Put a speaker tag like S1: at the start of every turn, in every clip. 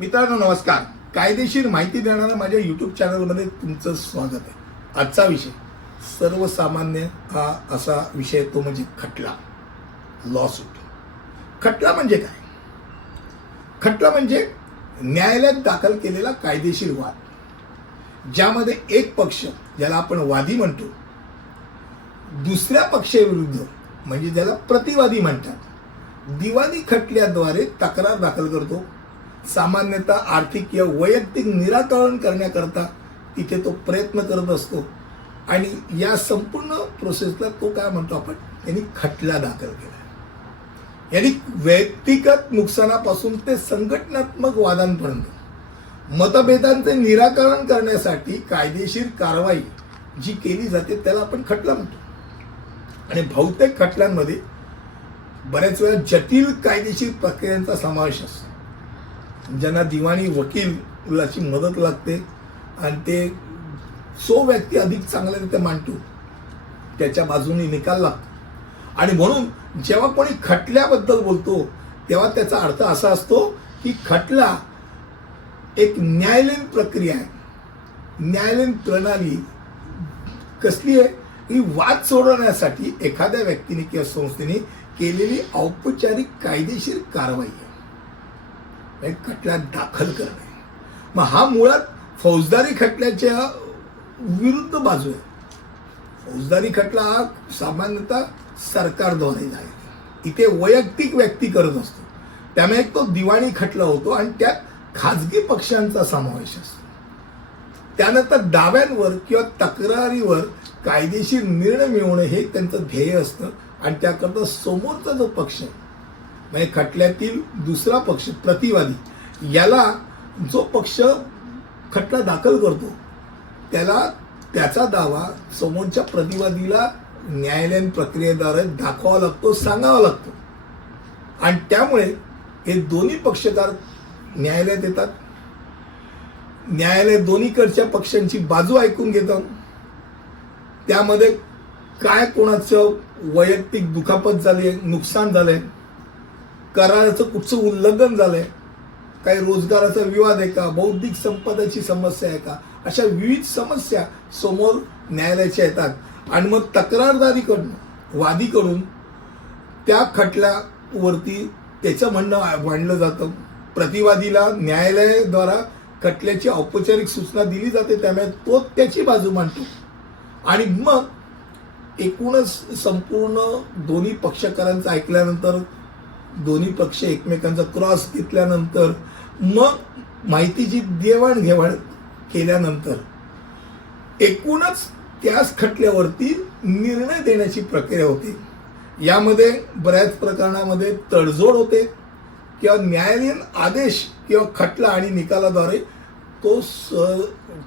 S1: मित्रांनो नमस्कार. कायदेशीर माहिती देणाऱ्या माझ्या युट्यूब चॅनलमध्ये तुमचं स्वागत आहे. आजचा विषय सर्वसामान्य हा असा विषय तो म्हणजे खटला लॉसूट खटला म्हणजे काय? खटला म्हणजे न्यायालयात दाखल केलेला कायदेशीर वाद ज्यामध्ये एक पक्ष ज्याला आपण वादी म्हणतो दुसऱ्या पक्षाविरुद्ध म्हणजे ज्याला प्रतिवादी म्हणतात दिवाणी खटल्याद्वारे तक्रार दाखल करतो सामान्यतः आर्थिक किंवा वैयक्तिक निराकरण करण्याकरता तिथे तो प्रयत्न करत असतो. आणि या संपूर्ण प्रोसेसला तो काय म्हणतो आपण? यांनी खटला दाखल केला. यांनी व्यक्तिगत नुकसानापासून ते संघटनात्मक वादांपर्यंत. मतभेदांचे निराकरण करण्यासाठी कायदेशीर कारवाई जी केली जाते त्याला आपण खटला म्हणतो. आणि बहुतेक खटल्यांमध्ये बऱ्याच वेळा जटिल कायदेशीर प्रक्रियांचा समावेश असतो. ज्यांना दिवाणी वकीलाची मदत लागते आणि ते सो व्यक्ती अधिक चांगल्यारीत्या मांडतो. त्याच्या बाजूने निकाल लागतो. आणि म्हणून जेव्हा कोणी खटल्याबद्दल बोलतो तेव्हा त्याचा अर्थ असा असतो की खटला एक न्यायालयीन प्रक्रिया आहे. न्यायालयीन प्रणाली कसली आहे? ही वाद सोडवण्यासाठी एखाद्या व्यक्तीने किंवा संस्थेने केलेली औपचारिक कायदेशीर कारवाई आहे. एक खटल्यात दाखल करणे. मग हा मुळात फौजदारी खटल्याच्या विरुद्ध बाजू आहे. फौजदारी खटला हा सामान्यतः सरकारद्वारे आहे इथे वैयक्तिक व्यक्ती करत असतो. त्यामुळे तो दिवाणी खटला होतो आणि त्यात खाजगी पक्षांचा समावेश असतो. त्यानंतर दाव्यांवर किंवा तक्रारीवर कायदेशीर निर्णय मिळवणं हे त्यांचं ध्येय असतं आणि त्याकरता समोरचा जो पक्ष आहे, म्हणजे खटल्यातील दुसरा पक्ष प्रतिवादी याला जो पक्ष खटला दाखल करतो त्याला त्याचा दावा समोरच्या प्रतिवादीला न्यायालयीन प्रक्रियेद्वारे दाखवावा लागतो सांगावा लागतो. आणि त्यामुळे हे दोन्ही पक्षकार न्यायालयात येतात. न्यायालय दोन्हीकडच्या पक्षांची बाजू ऐकून घेतं त्यामध्ये काय कोणाचं वैयक्तिक दुखापत झाली आहे नुकसान झालंय कराराचं कुठचं उल्लंघन झालंय? काही रोजगाराचा विवाद आहे का? बौद्धिक संपदाची समस्या आहे का? अशा विविध समस्या समोर न्यायालयाच्या येतात. आणि मग तक्रारदारीकडून वादीकडून त्या खटल्यावरती त्याचं म्हणणं मांडलं जातं. प्रतिवादीला न्यायालयाद्वारा खटल्याची औपचारिक सूचना दिली जाते त्यामुळे तो त्याची बाजू मांडतो. आणि मग एकूणच संपूर्ण दोन्ही पक्षकारांचं ऐकल्यानंतर दोन्ही पक्ष एकमेकांचा क्रॉस घेतल्यानंतर मग माहितीची देवाणघेवाण केल्यानंतर एकूणच त्याच खटल्यावरती निर्णय देण्याची प्रक्रिया होती. यामध्ये बऱ्याच प्रकरणामध्ये तडजोड होते किंवा न्यायालयीन आदेश किंवा खटला आणि निकालाद्वारे तो स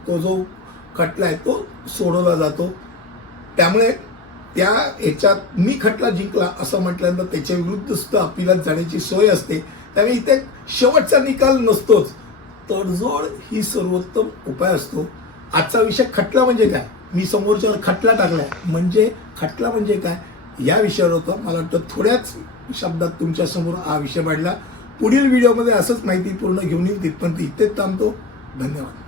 S1: तो जो खटला आहे तो सोडवला जातो. त्यामुळे त्या ह्याच्यात मी खटला जिंकला असं म्हटल्यानंतर त्याच्या विरुद्ध सुद्धा अपिलात जाण्याची सोय असते. त्यामुळे इथे शेवटचा निकाल नसतोच. तडजोड ही सर्वोत्तम उपाय असतो. आजचा विषय खटला म्हणजे काय? मी समोरच्यावर खटला टाकलाय. म्हणजे खटला म्हणजे काय? या विषयावर होतं. मला वाटतं थोड्याच शब्दात तुमच्यासमोर हा विषय मांडला पुढील व्हिडिओमध्ये असंच माहितीपूर्ण घेऊन येईल. तिथपर्यंत इथेच थांबतो. धन्यवाद.